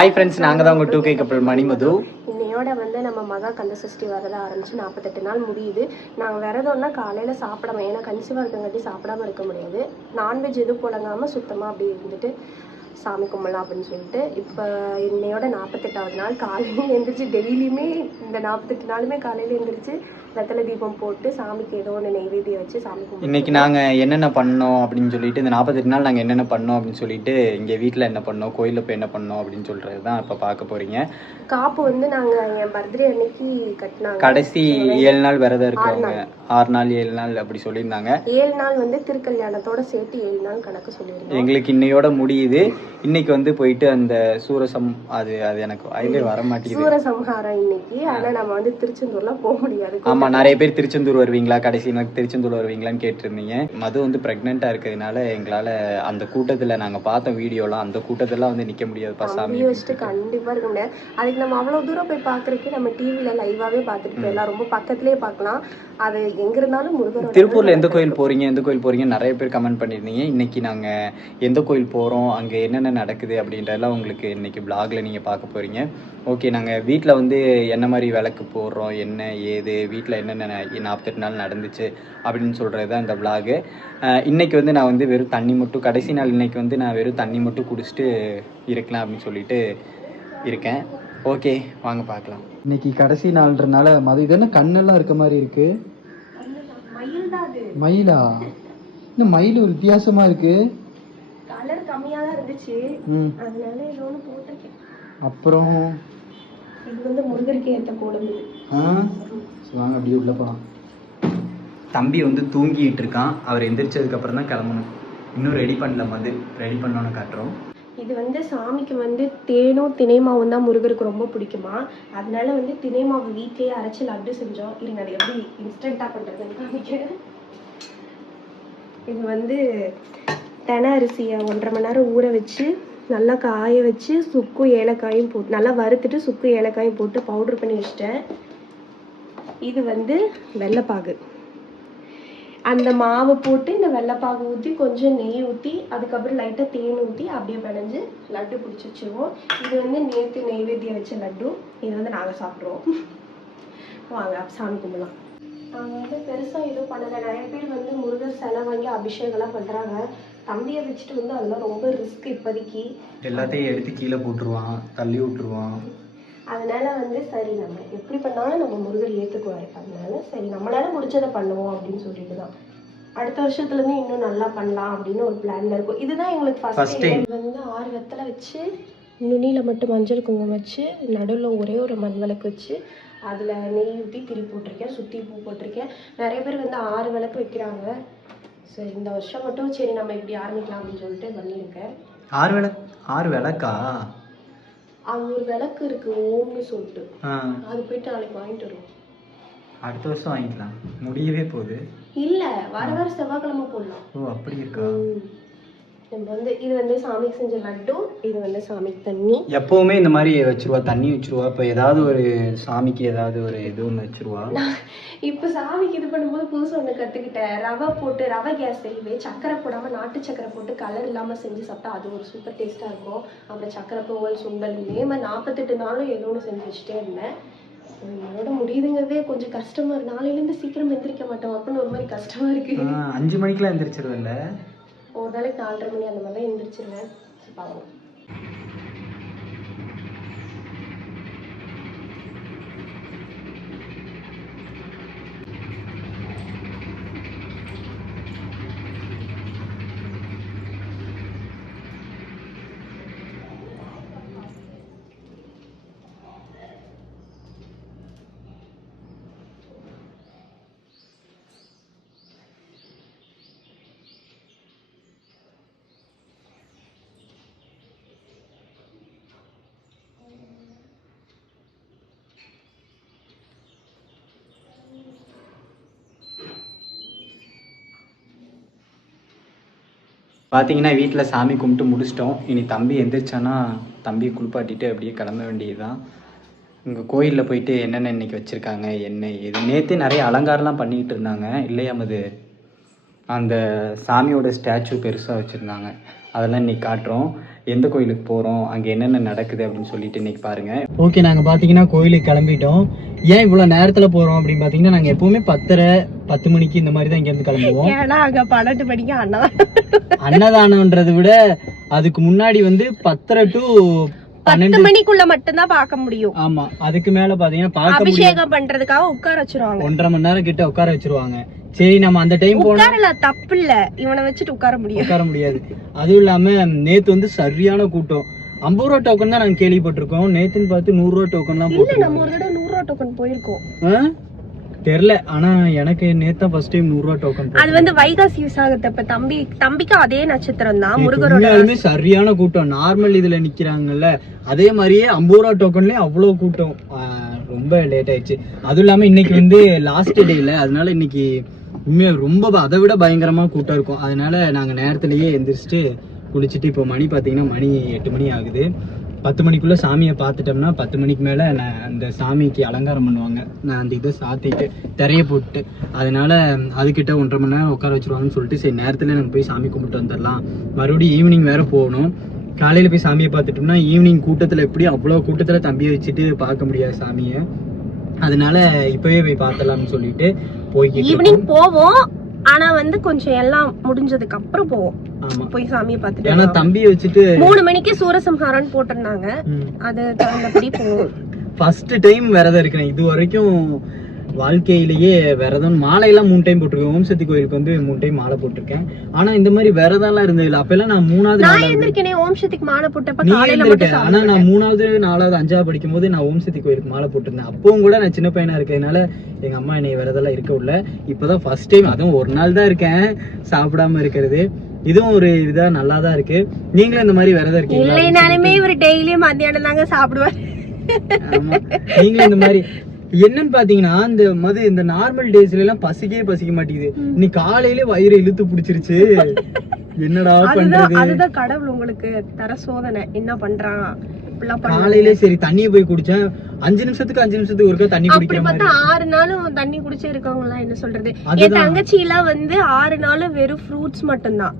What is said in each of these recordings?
Hi friends, நாங்கள் தான் உங்கள் 2K கப்பல் மணிமது. இன்னையோட வந்து நம்ம மகா கந்த சஷ்டி வரத ஆரம்பிச்சு 48 நாள் முடியுது. நாங்கள் விரதம்னா காலையில் சாப்பிடாம, ஏன்னா கன்சீவாக இருக்கங்காட்டி சாப்பிடாம இருக்க முடியாது. நான்வெஜ் எதுவும் புழங்காமல் சுத்தமாக அப்படி இருந்துட்டு சாமி கும்பலாம் அப்படின்னு சொல்லிட்டு இப்போ இன்னையோட 48வது நாள். காலையில் எழுந்திரிச்சு டெய்லியுமே இந்த 48 நாளுமே காலையில் எழுந்திரிச்சு வெத்தலை தீபம் போட்டு சாமிக்கு ஏதோ ஒன்று நெய்வேத்தியம் வச்சு சாமி கும்பிட்டு இன்றைக்கி நாங்கள் என்னென்ன பண்ணோம் அப்படின்னு சொல்லிட்டு, இந்த 48 நாள் நாங்கள் என்னென்ன பண்ணோம் அப்படின்னு சொல்லிட்டு, இங்கே வீட்டில் என்ன பண்ணோம், கோயிலில் போய் என்ன பண்ணோம் அப்படின்னு சொல்கிறது தான் இப்போ பார்க்க போகிறீங்க. காப்பு வந்து நாங்கள் என் பர்த்டே அன்னைக்கு கட்டினாங்க. கடைசி 7 நாள் விரதம் இருக்கவங்க 6 நாள் 7 நாள் அப்படி சொல்லியிருந்தாங்க. 7 நாள் வந்து திருக்கல்யாணத்தோட சேர்த்து 7 நாள் கணக்கு சொல்லியிருந்தோம். எங்களுக்கு இன்னையோட முடியுது. இன்னைக்கு வந்து போயிட்டு அந்த சூரசம் அது எனக்கு வாயிலே வர மாட்டேங்குது. சூரசம்ஹாரம் இன்னைக்கு. ஆனால் நம்ம வந்து திருச்செந்தூர்லாம் போக முடியாது. ஆமாம், நிறைய பேர் திருச்செந்தூர் வருவீங்களா, கடைசி நாள் திருச்செந்தூர் வருவீங்களான்னு கேட்டிருந்தீங்க. மது வந்து ப்ரெக்னெண்ட்டாக இருக்கிறதுனால எங்களால் அந்த கூட்டத்தில் நாங்கள் பார்த்த வீடியோலாம் அந்த கூட்டத்திலாம் வந்து நிற்க முடியாது. சாமி வச்சுட்டு கண்டிப்பாக இருக்க முடியாது. அதுக்கு நம்ம அவ்வளோ தூரம் போய் பார்க்குறதுக்கு நம்ம டிவியில் லைவாகவே பார்த்துட்டு போயிடலாம். ரொம்ப பக்கத்துலேயே பார்க்கலாம். அது எங்கே இருந்தாலும் முருகன். திருப்பூரில் எந்த கோயில் போகிறீங்க நிறைய பேர் கமெண்ட் பண்ணியிருந்தீங்க. இன்றைக்கி நாங்கள் எந்த கோயில் போகிறோம், அங்கே என்னென்ன நடக்குது அப்படின்றதெல்லாம் உங்களுக்கு இன்றைக்கி ப்ளாகில் நீங்கள் பார்க்க போகிறீங்க. ஓகே, நாங்கள் வீட்டில் வந்து என்ன மாதிரி விளக்கு போடுறோம், என்ன ஏது வீட்டில் என்னென்ன 48 நாள் நடந்துச்சு அப்படின்னு சொல்கிறது தான் இந்த வ்ளாகு. இன்றைக்கி வந்து நான் வந்து வெறும் தண்ணி மட்டும், கடைசி நாள் இன்றைக்கி வந்து நான் வெறும் தண்ணி மட்டும் குடிச்சிட்டு இருக்கலாம் அப்படின்னு சொல்லிட்டு இருக்கேன். ஓகே, வாங்க பார்க்கலாம். இன்னைக்கு கடைசி நாள்ன்றனால மது இது என்ன கண்ணெல்லாம் இருக்க மாதிரி இருக்கு. மயிலா? இன்னும் மயில் ஒரு வித்தியாசமா இருக்கு. கலர் கம்மியாக தான் இருந்துச்சு, அதனால ஏதோ ஒன்று போட்டிருக்கேன். அப்புறம் இது வந்து முருகருக்கு ஏற்ற போடுது. வாங்க அப்படியே உள்ள போகலாம். தம்பி வந்து தூங்கிட்டு இருக்கான். அவர் எந்திரிச்சதுக்கு அப்புறம் தான் கிளம்பணும். இன்னும் ரெடி பண்ணல, மது ரெடி பண்ணோன்னு காட்டுறோம். இது வந்து சாமிக்கு வந்து தேனும் தினைமாவும் தான் முருகருக்கு ரொம்ப பிடிக்குமா. அதனால வந்து தினைமாவு வீட்லேயே அரைச்சி லட்டு செஞ்சோம். இருங்க, அது எப்படி இன்ஸ்டண்ட்டாக பண்ணுறதுன்னு காமிக்கிறேன். இது வந்து தெனை அரிசியை 1.5 மணி நேரம் ஊற வச்சு நல்லா காய வச்சு சுக்கும் ஏலக்காயும் போட்டு நல்லா வறுத்துட்டு சுக்கு ஏலக்காயும் போட்டு பவுட்ரு பண்ணி வச்சிட்டேன். இது வந்து வெள்ளைப்பாகு. அந்த மாவை போட்டு இந்த வெள்ளைப்பாகு ஊற்றி கொஞ்சம் நெய் ஊற்றி அதுக்கப்புறம் லைட்டாக தேன் ஊற்றி அப்படியே பிணைஞ்சு லட்டு பிடிச்சி வச்சுருவோம். இது வந்து நேற்று நெய்வேத்தியம் வச்ச லட்டு. இது வந்து நாங்கள் சாப்பிட்ருவோம். வாங்க சாமி கும்பிடலாம். நாங்கள் வந்து பெருசாக எதுவும் பண்ணலை. நிறைய பேர் வந்து முருகர் சிலை வாங்கி அபிஷேகம்லாம் பண்ணுறாங்க. தம்பியை வச்சுட்டு வந்து அதெல்லாம் ரொம்ப ரிஸ்க். இப்போதைக்கு எல்லாத்தையும் எடுத்து கீழே போட்டுருவான், தள்ளி விட்டுருவான். அதனால வந்து சரி நம்ம எப்படி பண்ணாலும் நம்ம முருகர் ஏற்றுக்குவார். அதனால சரி நம்மளால முடிச்சதை பண்ணுவோம் அப்படின்னு சொல்லிட்டு தான் அடுத்த வருஷத்துலேருந்து இன்னும் நல்லா பண்ணலாம் அப்படின்னு ஒரு பிளான்ல இருக்கும். இதுதான் எங்களுக்கு ஃபர்ஸ்ட் டைம். வந்து 6 வெத்தலை வச்சு நுனியில் மட்டும் மஞ்சள் குங்குமம் வச்சு நடுவில் ஒரே ஒரு மண் விளக்கு வச்சு அதில் நெய் ஊற்றி திரி போட்டிருக்கேன், சுற்றி பூ போட்டிருக்கேன். நிறைய பேர் வந்து 6 விளக்கு வைக்கிறாங்க. சரி இந்த வருஷம் மட்டும் சரி நம்ம இப்படி ஆரம்பிக்கலாம் அப்படின்னு சொல்லிட்டு பண்ணியிருக்கேன். 6 விளக்கா? அது ஒரு விளக்கு இருக்கு ஓம்னு சொல்லிட்டு, அது போயிட்டு நாளைக்கு வாங்கிட்டு வருவோம். அடுத்த வருஷம் வாங்கிக்கலாம், முடியவே போகுது. இல்ல வர செவ்வாய்க்கிழமை போடலாம். ஓ அப்படி இருக்கா? நம்ம வந்து இது வந்து சாமிக்கு செஞ்ச லட்டு, இது வந்து சாமிக்கு தண்ணி. எப்பவுமே இந்த மாதிரி வச்சிருவா, தண்ணி வச்சிருவா. இப்போ ஏதாவது ஒரு சாமிக்கு ஏதாவது ஒரு இது ஒன்று வச்சிருவா. இப்போ சாமிக்கு இது பண்ணும்போது புதுசு ஒன்று கற்றுக்கிட்டேன். ரவை போட்டு ரவை கேஸ் செய்வேன், சக்கரை போடாமல் நாட்டு சக்கரை போட்டு கலர் இல்லாமல் செஞ்சு சாப்பிட்டா அது ஒரு சூப்பர் டேஸ்ட்டாக இருக்கும். அப்புறம் சக்கரை பொங்கல் சுண்டல் இதே மாதிரி 48 நாளும் ஏதோ ஒன்று செஞ்சு வச்சுட்டே இருந்தேன். என்னோட முடியுதுங்கிறதே கொஞ்சம் கஷ்டமாக இருக்கு. நாளையிலேருந்து சீக்கிரம் எந்திரிக்க மாட்டோம் அப்படின்னு ஒரு மாதிரி கஷ்டமாக இருக்குது. 5 மணிக்கெலாம் எந்திரிச்சிருவேன்ல, ஒரு நாளைக்கு 4:30 மணி அந்த மாதிரிலாம் எந்திரிச்சிருவேன். பாவம். பார்த்தீங்கன்னா வீட்டில் சாமி கும்பிட்டு முடிச்சிட்டோம். இனி தம்பி எந்திரிச்சானா தம்பியை குளிப்பாட்டிட்டு அப்படியே கிளம்ப வேண்டியதுதான். இங்கே கோயிலில் போயிட்டு என்னென்ன இன்றைக்கி வச்சுருக்காங்க, என்ன இது நேற்றே நிறைய அலங்காரம்லாம் பண்ணிக்கிட்டு இருந்தாங்க இல்லையா மது? அந்த சாமியோட ஸ்டாச்சு பெருசாக வச்சுருந்தாங்க, அதெல்லாம் இன்றைக்கி காட்டுறோம். எந்த கோயிலுக்கு போகிறோம், அங்கே என்னென்ன நடக்குது அப்படின்னு சொல்லிட்டு இன்னைக்கு பாருங்கள். ஓகே, நாங்கள் பார்த்தீங்கன்னா கோயிலுக்கு கிளம்பிட்டோம். ஏன் இவ்வளோ நேரத்தில் போகிறோம் அப்படின்னு பார்த்தீங்கன்னா, நாங்கள் எப்போவுமே 10:30 மணிக்கு இந்த மாதிரி தான் இங்கேருந்து கிளம்புவோம். ஏன்னா அங்கே 12 மணிக்கு அன்னதானம்ன்றதை விட அதுக்கு முன்னாடி வந்து 10 to 12 மணிக்குள்ள மட்டும்தான் பார்க்க முடியும். ஆமா, அதுக்கு மேல பாத்தீங்கன்னா அபிஷேகம் பண்றதுக்காக உட்கார வச்சிருவாங்க. 1.5 மணி நேரம் கிட்ட உட்கார வச்சிருவாங்க. சரி, நம்ம அந்த டைம் போனா தப்பு இல்ல, இவனை வச்சுட்டு உட்கார முடியாது. அதுவும் இல்லாம நேத்து வந்து சரியான கூட்டம். 50 ரூபா டோக்கன் தான் நாங்க கேள்விப்பட்டிருக்கோம். நேத்துன்னு பார்த்து 100 ரூபா டோக்கன் தான் போட்டு. நம்ம ஒரு தடவை 100 ரூபா டோக்கன் போயிருக்கோம். தெரியல, ஆனா எனக்கு நேத்து தான் ஃபர்ஸ்ட் டைம் 100 ரூபா டோக்கன். அது வந்து வைகாசி விசாகத்தப்ப தம்பிக்கு அதே நட்சத்திரம் தான் முருகரோட. சரியான கூட்டம். நார்மல் இதுல நிக்கிறாங்கல்ல, அதே மாதிரியே 50 ரூபா டோக்கன்லயே அவ்வளவு கூட்டம். ரொம்ப லேட் ஆயிடுச்சு. அதுவும் இல்லாம இன்னைக்கு வந்து லாஸ்ட் டே இல்ல, அதனால இன்னைக்கு உண்மையா ரொம்ப அதை விட பயங்கரமா கூட்டம் இருக்கும். அதனால நாங்க நேரத்திலேயே எந்திரிச்சிட்டு குளிச்சுட்டு இப்போ மணி பாத்தீங்கன்னா மணி 8 மணி ஆகுது. 10 மணிக்குள்ள சாமியை பார்த்துட்டோம்னா 10 மணிக்கு மேல அந்த சாமிக்கு அலங்காரம் பண்ணுவாங்க. நான் அந்த இதை சாத்திட்டு திரைய போட்டு, அதனால அதுக்கிட்ட 1.5 மணி நேரம் உட்கார வச்சிருவாங்கன்னு சொல்லிட்டு சரி நேரத்துல நாங்கள் போய் சாமி கும்பிட்டு வந்துடலாம். மறுபடியும் ஈவினிங் வேற போகணும். காலையில போய் சாமியை பார்த்துட்டோம்னா ஈவினிங் கூட்டத்துல எப்படி அவ்வளோ கூட்டத்துல தம்பியை வச்சுட்டு பார்க்க முடியாது சாமியை. அதனால இப்பவே போய் பார்த்தலாம்னு சொல்லிட்டு ஈவினிங் போவோம். ஆனா வந்து கொஞ்சம் எல்லாம் முடிஞ்சதுக்கு அப்புறம் போவோம். போய் சாமியை பார்த்துட்டு. ஏன்னா தம்பியை வச்சுட்டு 3 மணிக்கு சூரசம்ஹாரம் போட்டிருந்தாங்க. அது தகுந்தபடி போவோம். ஃபர்ஸ்ட் டைம் விரதம் இருக்கிறேன் இது வரைக்கும் வாழ்க்கையிலேயே. விரதம் மாலையெல்லாம் 3 டைம் போட்டிருக்கேன். ஓம் சக்தி கோயிலுக்கு வந்து 3 டைம் மாலை போட்டிருக்கேன். ஆனா இந்த மாதிரி விரதம் எல்லாம் இருந்தது இல்ல. அப்பெல்லாம் நான் 3வது ஓம் சக்திக்கு மாலை போட்டப்ப ஆனா நான் 3வது 4வது 5வது படிக்கும் போது நான் ஓம் சக்தி கோயிலுக்கு மாலை போட்டிருந்தேன். அப்பவும் கூட நான் சின்ன பையனா இருக்கிறதுனால எங்க அம்மா என்னை விரதம் எல்லாம் இருக்க உள்ள. இப்பதான் ஃபர்ஸ்ட் டைம், அதுவும் ஒரு நாள் தான் இருக்கேன் சாப்பிடாம இருக்கிறது. இதுவும் ஒரு இதா நல்லா தான் இருக்கு. நீங்களும் இந்த மாதிரி விரதம் இருக்கீங்களா? இல்லைனாலுமே இவர் டெய்லியும் மத்தியானம் தாங்க சாப்பிடுவார். நீங்களும் இந்த மாதிரி என்னன்னு பாத்தீங்கன்னா, இந்த நார்மல் டேஸ்ல எல்லாம் பசிக்க மாட்டேங்குது. இன்னைக்கு காலையிலே வயிறு இழுத்து பிடிச்சிருச்சு. என்னடா பண்றது? அதுதான் கடவுள் உங்களுக்கு தர சோதனை. என்ன பண்றான்? காலையிலே சரி தண்ணியை போய் குடிச்சேன். 5 நிமிஷத்துக்கு ஒருக்கா தண்ணி குடிக்கிற மாதிரி. 6 நாளும் தண்ணி குடிச்சே இருக்கவங்க என்ன சொல்றது? என் தங்கச்சி எல்லாம் வந்து 6 நாளும் வெறும் ஃப்ரூட்ஸ் மட்டும்தான்.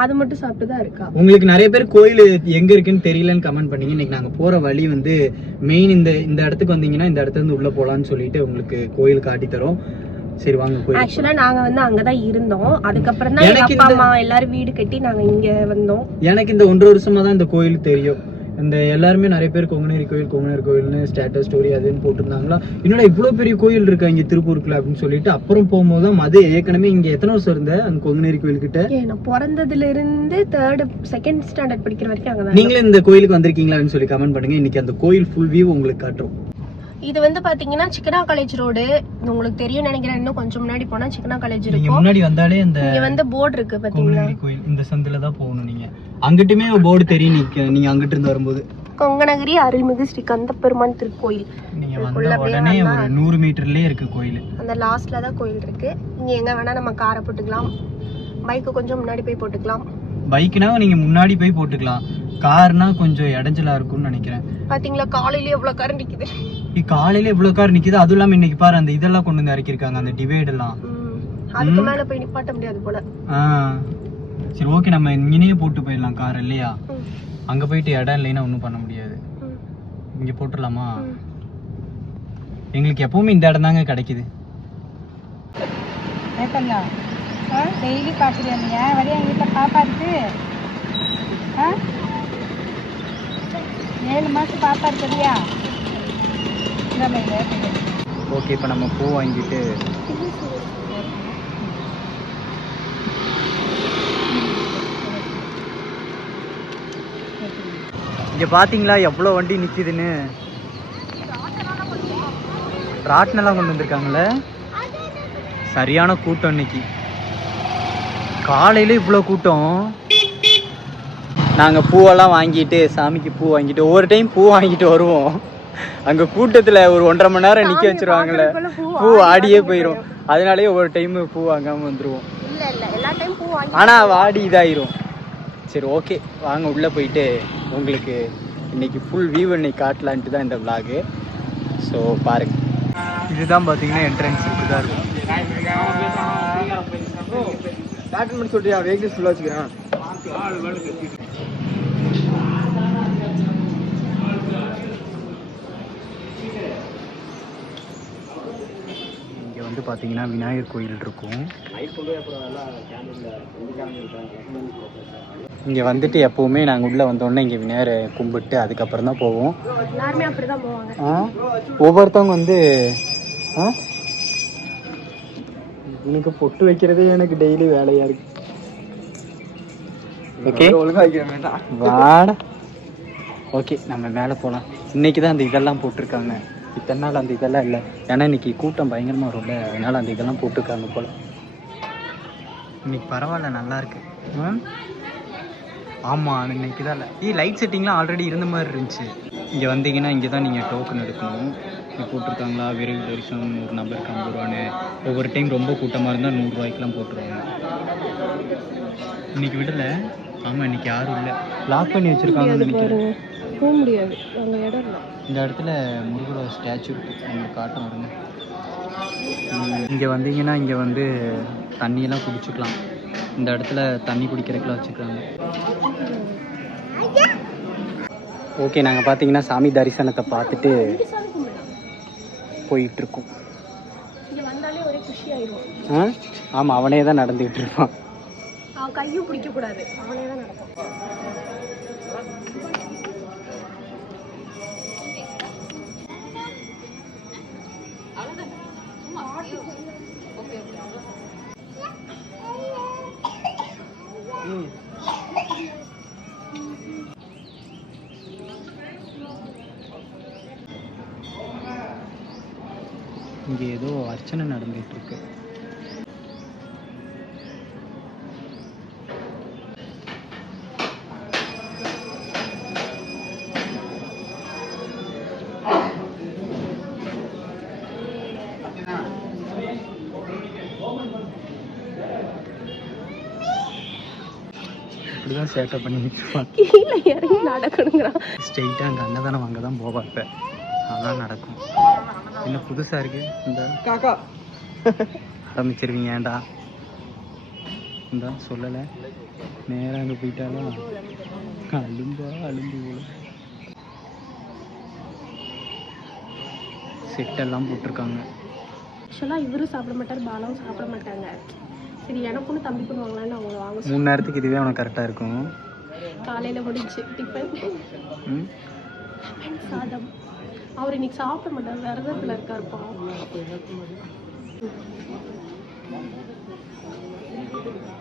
அது மட்டும் சாப்பிட்டுதான் இருக்கா. உங்களுக்கு நிறைய பேர் கோயில் எங்க இருக்குன்னு தெரியலன்னு கமெண்ட் பண்ணீங்க. இன்னைக்கு நாங்க போற வழி வந்து மெயின் இந்த இடத்துக்கு வந்தீங்கன்னா இந்த இடத்துல இருந்து உள்ள போலான்னு சொல்லிட்டு உங்களுக்கு கோயில் காட்டி தரோம். சரி வாங்க கோயில். ஆக்சுவலா நாங்க வந்து அங்கதான் இருந்தோம். அதுக்கப்புறம் தான் எங்க அப்பா அம்மா எல்லாரும் வீடு கட்டி நாங்க இங்க வந்தோம். எனக்கு இந்த 1.5 வருஷமா தான் இந்த கோயில் தெரியும். இந்த எல்லாருமே நிறைய பேர் கொங்கனேரி கோயில்னு ஸ்டேட்டஸ் ஸ்டோரி அதுன்னு போட்டிருந்தாங்களா. என்னோட இவ்வளவு பெரிய கோயில் இருக்கா இங்க திருப்பூருக்குள்ள அப்படின்னு சொல்லிட்டு அப்புறம் போகும்போது மது ஏற்கனவே இங்க எத்தனை வருஷம் இருந்த அந்த கொங்கனேரி கோயில் கிட்ட? நான் பிறந்ததுல இருந்து 2nd ஸ்டாண்டர்ட் படிக்கிற வரைக்கும் அங்கதான். நீங்களும் இந்த கோயிலுக்கு வந்திருக்கீங்களா அப்படின்னு சொல்லி கமெண்ட் பண்ணுங்க. இன்னைக்கு அந்த கோயில் ஃபுல் வியூ உங்களுக்கு காட்டுறோம். இது வந்து பாத்தீங்கன்னா சிக்கனா காலேஜ் ரோடு. உங்களுக்கு தெரியும் நினைக்கிறேன். இன்னும் கொஞ்சம் முன்னாடி போனா சிக்கனா காலேஜ் இருக்கும். முன்னாடி வந்தாலே இந்த இங்க வந்து போர்டு இருக்கு பாத்தீங்களா? கோயில் இந்த சந்தில தான் போகணும். நீங்க அங்கிட்டுமே போர்டு தெரியும். நீங்க அங்கிட்டு இருந்து வரும்போது கொங்கனகிரி அருள்மிகு ஸ்ரீ கந்தபெருமான் திருக்கோயில். நீங்க வந்த உடனே ஒரு 100 மீட்டர்லயே இருக்கு கோயில். அந்த லாஸ்ட்ல தான் கோயில் இருக்கு. இங்க எங்க வேணா நம்ம காரை போட்டுக்கலாம். பைக் கொஞ்சம் முன்னாடி போய் போட்டுக்கலாம். பைக்னா நீங்க முன்னாடி போய் போட்டுக்கலாம். கார்னா கொஞ்சம் இடைஞ்சலா இருக்கும்னு நினைக்கிறேன். பாத்தீங்களா காலையில எவ்வளவு கார் நிக்குது. காலையில எவ்வளவு கார் நிக்குது. அதுவும் இல்லாம இன்னைக்கு பாரு அந்த இதெல்லாம் கொண்டு வந்து இறக்கிருக்காங்க. அந்த டிவைட் எல்லாம் அதுக்கு மேல போய் நிப்பாட்ட முடியாது போல. சரி ஓகே, நம்ம இங்கேயே போட்டு போயிடலாம் கார் இல்லையா? அங்க போயிட்டு இடம் இல்லைன்னா ஒன்றும் பண்ண முடியாது. இங்க போட்டுடலாமா? எங்களுக்கு எப்பவுமே இந்த இடம் தாங்க கிடைக்குது. டெய்லி பாக்குறீங்க வரையா? எங்க வீட்டுல பாப்பா இருக்கு. 7 மாசம் பாப்பா இருக்குறியா? ஓகே, இப்போ நம்ம பூ வாங்கிட்டு இங்க பாத்தீங்களா எவ்வளோ வண்டி நிக்குதுன்னு. ராட்னெல்லாம் கொண்டு வந்திருக்காங்கல்ல. சரியான கூட்டம் இன்னைக்கு காலையில இவ்வளோ கூட்டம். நாங்கள் பூவெல்லாம் வாங்கிட்டு சாமிக்கு பூ வாங்கிட்டு ஒவ்வொரு டைம் பூ வாங்கிட்டு வருவோம். அங்கே கூட்டத்தில் ஒரு 1.5 மணி நேரம் நிற்க வச்சிருவாங்கல்ல, பூ ஆடியே போயிடும். அதனாலேயே ஒவ்வொரு டைம் பூ வாங்காமல் வந்துடுவோம். ஆனால் வாடி இதாயிரும். சரி ஓகே வாங்க உள்ளே போயிட்டு உங்களுக்கு இன்னைக்கு ஃபுல் வியூ இன்னைக்கு காட்டலான்ட்டு தான் இந்த விளாகு. ஸோ பாருங்க, இதுதான் பார்த்தீங்கன்னா என்ட்ரன்ஸ் இப்படி தான் இருக்கும். காட்டன் மட்டும் சொல்றியா? வெஹிக்கிள்ஸ் ஃபுல்லாக வச்சுக்கிறேன். பார்த்தீங்கன்னா விநாயகர் கோயில் இருக்கும். இங்கே வந்துட்டு எப்போவுமே நாங்கள் உள்ளே வந்தோடனே இங்கே விநாயகரை கும்பிட்டு அதுக்கப்புறம் தான் போவோம். எல்லாருமே அப்படி தான் போவாங்க. ஒவ்வொருத்தவங்க வந்து எனக்கு பொட்டு வைக்கிறதே எனக்கு டெய்லி வேலையாக இருக்கு. ஓகே ஒழுங்காக வைக்க வேண்டாம் வாடா. ஓகே நம்ம மேலே போகலாம். இன்றைக்கி தான் அந்த இதெல்லாம் போட்டிருக்காங்க. இத்தனை நாள் அந்த இதெல்லாம் இல்லை. ஏன்னா இன்னைக்கு கூட்டம் பயங்கரமாக வரும்ல, அதனால் அந்த இதெல்லாம் போட்டிருக்காங்க போல். இன்னைக்கு பரவாயில்ல, நல்லா இருக்கு. ஆமாம் இன்னைக்கு தான் இல்லை. லைட் செட்டிங்லாம் ஆல்ரெடி இருந்த மாதிரி இருந்துச்சு. இங்கே வந்தீங்கன்னா இங்கே தான் நீங்கள் டோக்கன் எடுக்கணும். இங்கே போட்டிருக்காங்களா விரைவு தரிசனம் ஒரு நபருக்கு 50 ரூபான்னு. ஒவ்வொரு டைம் ரொம்ப கூட்டமாக இருந்தால் 100 ரூபாய்க்குலாம் போட்டுருவாங்க. இன்னைக்கு விடலை. ஆமாம் இன்னைக்கு யாரும் இல்லை, லாக் பண்ணி வச்சுருக்காங்கன்னு நினைக்கிறேன். போக முடியாது, அங்கே இடம் இல்லை. இந்த இடத்துல முருகரோட ஸ்டாச்சு இருக்குது, உங்களுக்கு காட்டும் வருங்க. இங்கே வந்தீங்கன்னா இங்கே வந்து தண்ணியெல்லாம் குடிச்சுக்கலாம். இந்த இடத்துல தண்ணி குடிக்கிறதுக்கெலாம் வச்சுருக்காங்க. ஓகே நாங்கள் பார்த்தீங்கன்னா சாமி தரிசனத்தை பார்த்துட்டு போயிட்டுருக்கோம். ஆமாம் அவனே தான் நடந்துக்கிட்டு இருப்பான். அவன் கையும் பிடிக்கக்கூடாது, அவனே தான் நடக்கும். இங்கே ஏதோ அர்ச்சனை நடந்துகிட்டு இருக்கு. இப்படிதான் சேட்டை பண்ணிட்டு இருப்பான். கீழே இறங்கி நடக்கணுங்கிறான். ஸ்ட்ரெயிட்டாக அங்கே அன்னதானம் அங்கே தான் போவா. இப்போ அதான் நடக்கும். என்ன புதுசாக இருக்கு இந்த காக்கா ஆரம்பிச்சிருவீங்க. ஏண்டா இந்த சொல்லலை, நேராக அங்கே போயிட்டாலும் அலும்பா அலும்பு போல. செட்டெல்லாம் போட்டிருக்காங்க. ஆக்சுவலாக இவரும் சாப்பிட மாட்டார், பாலாவும் சாப்பிட மாட்டாங்க. சரி எனக்குன்னு தம்பி பண்ணுவாங்களான்னு அவங்க வாங்க. 3 நேரத்துக்கு இதுவே அவனுக்கு கரெக்டாக இருக்கும். காலையில் முடிஞ்சு டிஃபன் சாதம். அவர் இன்னைக்கு சாப்பிட மாட்டார், விரதத்தில் இருக்காருப்பா.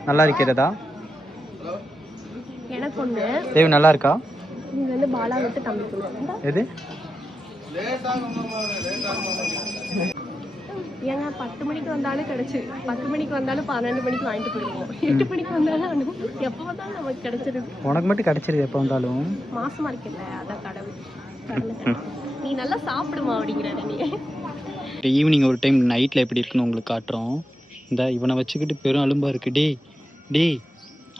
நல்லா இருக்கிறதா? எனக்கு ஒன்று தேவி நல்லா இருக்கா? இங்கே வந்து பாலா விட்டு தம்பி பண்ணுவாங்க. எது ஏங்க 10 மணிக்கு வந்தாலும் கிடச்சி, 10 மணிக்கு வந்தாலும் 12 மணிக்கு வாங்கிட்டு போயிடுவோம். 8 மணிக்கு வந்தாலும் எப்போ வந்தாலும் நமக்கு கிடைச்சிருது. உனக்கு மட்டும் கிடைச்சிருது எப்போ வந்தாலும். மாசமா இருக்கல, அதான் கடவுள். நீ நல்லா சாப்பிடுமா அப்படிங்கிறாரு. நீ ஈவினிங் ஒரு டைம் நைட்டில் எப்படி இருக்குன்னு உங்களுக்கு காட்டுறோம். இந்த இவனை வச்சுக்கிட்டு பெரும் அலும்பா இருக்கு. டே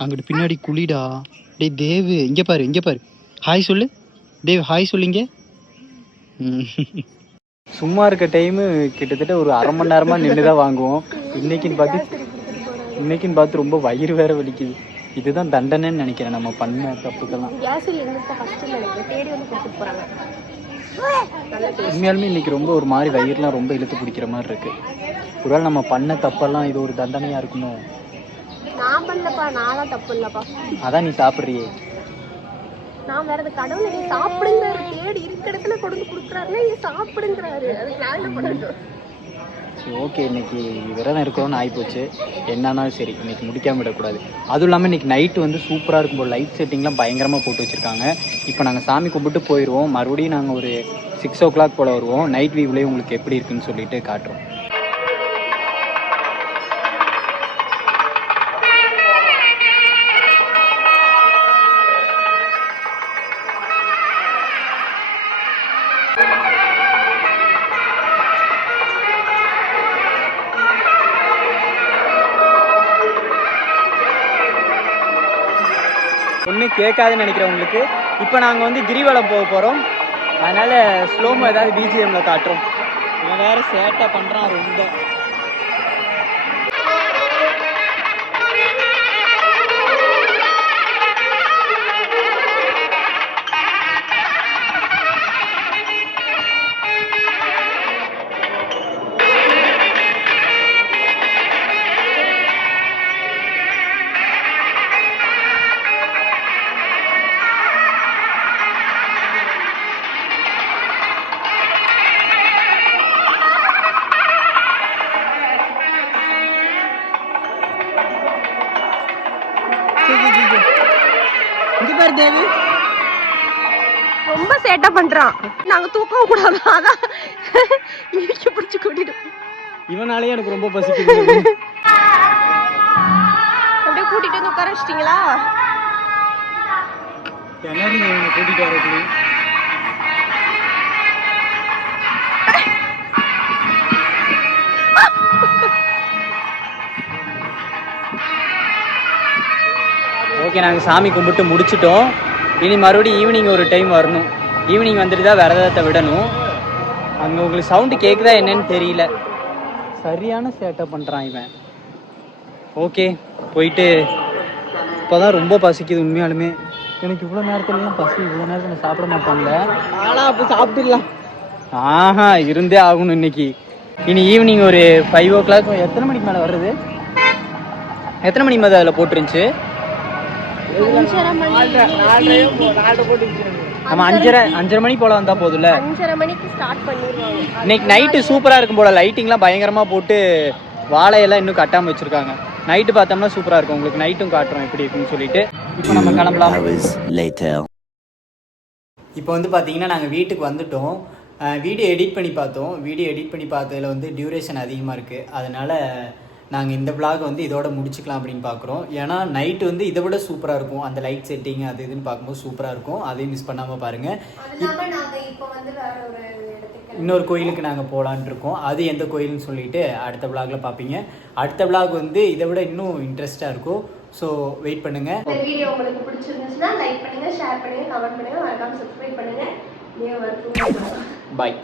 அங்கிட்டு பின்னாடி குளிடா. டே தேவு இங்கே பாரு, இங்கே பாரு. ஹாய் சொல்லு தேவ், ஹாய் சொல்லிங்க. சும்மா இருக்க டைமு கிட்டத்தட்ட ஒரு அரை மணி நேரமாக நின்று தான் வாங்குவோம். இன்னைக்குன்னு பார்த்து ரொம்ப வயிறு வேற வலிக்குது. இதுதான் தண்டனைன்னு நினைக்கிறேன் நம்ம பண்ண தப்புக்கெல்லாம். உண்மையாலுமே இன்னைக்கு ரொம்ப ஒரு மாதிரி வயிறுலாம் ரொம்ப இழுத்து பிடிக்கிற மாதிரி இருக்கு. ஒருவேளை நம்ம பண்ண தப்பெல்லாம் இது ஒரு தண்டனையா இருக்குமோ? நான் பண்ணலப்பா, நான்லாம் தப்பு இல்லப்பா. அதான் நீ சாப்பிட்றியே. நான் வேற கடவுளை நீ சாப்பிடுங்கிறாரு, தேடி இருக்க இடத்துல கொண்டு கொடுக்குறாருன்னா நீ சாப்பிடுங்கிறாரு. அதுக்கு நான் என்ன பண்ணணும்? சரி ஓகே, இன்னைக்கு விரதம் இருக்கிறோன்னு ஆகிப்போச்சு. என்னன்னாலும் சரி இன்னைக்கு முடிக்காம விடக்கூடாது. அதுவும் இல்லாமல் இன்னைக்கு நைட்டு வந்து சூப்பராக இருக்கும் போது லைட் செட்டிங்லாம் பயங்கரமாக போட்டு வச்சுருக்காங்க. இப்போ நாங்கள் சாமி கும்பிட்டு போயிடுவோம். மறுபடியும் நாங்கள் ஒரு 6 o'clock போல் வருவோம். நைட் வியூவிலே உங்களுக்கு எப்படி இருக்குன்னு சொல்லிட்டு காட்டுறோம். ஒன்றும் கேட்காதுன்னு நினைக்கிறவங்களுக்கு இப்போ நாங்கள் வந்து கிரிவலம் போக போகிறோம். அதனால் ஸ்லோமோ ஏதாவது பிஜிஎம்மில் காட்டுறோம். இவன் வேறு சேட்டை பண்ணுறான் ரொம்ப. சேட்டை பண்றான். நாங்க தூக்கவும் கூடாது, அதான் இடிக்க பிடிச்சு கூட்டிட்டு இவனாலே எனக்கு ரொம்ப பசிக்குது. அப்படியே கூட்டிட்டு வந்து உட்கார வச்சிட்டீங்களா? திணறீங்க இவனை கூட்டிட்டு வரதுக்கு. ஓகே, நாங்கள் சாமி கும்பிட்டு முடிச்சிட்டோம். இனி மறுபடியும் ஈவினிங் ஒரு டைம் வரணும். ஈவினிங் வந்துட்டு தான் விரதத்தை விடணும். அங்கே உங்களுக்கு சவுண்டு கேட்குதா என்னன்னு தெரியல. சரியான சேட்டை பண்ணுறான் இவன். ஓகே, போயிட்டு இப்போதான் ரொம்ப பசிக்குது உண்மையாலுமே. எனக்கு இவ்வளோ நேரத்துலலாம் பசி, இவ்வளோ நேரத்தில் சாப்பிட மாட்டாங்க. ஆனால் அப்போ சாப்பிட்டுடலாம். ஆஹா, இருந்தே ஆகணும் இன்னைக்கு. இனி ஈவினிங் ஒரு 5 o'clock. எத்தனை மணிக்கு மேலே வர்றது? எத்தனை மணி மேலே அதில் போட்டுருந்துச்சு? நம்ம 5:30 மணி போல வந்தா போதும்ல. 5:30 மணிக்கு ஸ்டார்ட் பண்ணிடுவாங்க. இன்னைக்கு நைட்டு சூப்பரா இருக்கும் போல. லைட்டிங்லாம் பயங்கரமா போட்டு வாழையெல்லாம் இன்னும் கட்டாம வச்சிருக்காங்க. நைட்டு பார்த்தோம்னா சூப்பரா இருக்கும். உங்களுக்கு நைட்டும் காட்டுறோம் எப்படி இருக்குன்னு சொல்லிட்டு. இப்போ நம்ம கிளம்பலாம். இப்போ வந்து பார்த்தீங்கன்னா நாங்கள் வீட்டுக்கு வந்துட்டோம். வீடியோ எடிட் பண்ணி பார்த்தோம். வீடியோ எடிட் பண்ணி பார்த்ததில் வந்து டியூரேஷன் அதிகமாக இருக்குது. அதனால நாங்கள் இந்த vlog வந்து இதோட முடிச்சுக்கலாம் அப்படின்னு பார்க்குறோம். ஏன்னா நைட்டு வந்து இதை விட சூப்பராக இருக்கும். அந்த லைட் செட்டிங் அது இதுன்னு பார்க்கும்போது சூப்பராக இருக்கும். அதையும் மிஸ் பண்ணாமல் பாருங்கள். இன்னொரு கோயிலுக்கு நாங்கள் போகலான் இருக்கோம். அது எந்த கோயில்னு சொல்லிட்டு அடுத்த vlogல பார்ப்பீங்க. அடுத்த vlog வந்து இதை விட இன்னும் இன்ட்ரெஸ்டாக இருக்கும். ஸோ வெயிட் பண்ணுங்கள். இந்த வீடியோ உங்களுக்கு பிடிச்சிருந்துச்சுன்னா லைக் பண்ணுங்க, ஷேர் பண்ணுங்க, கமெண்ட் பண்ணுங்க, மறக்காம சப்ஸ்கிரைப் பண்ணுங்க. பாய்.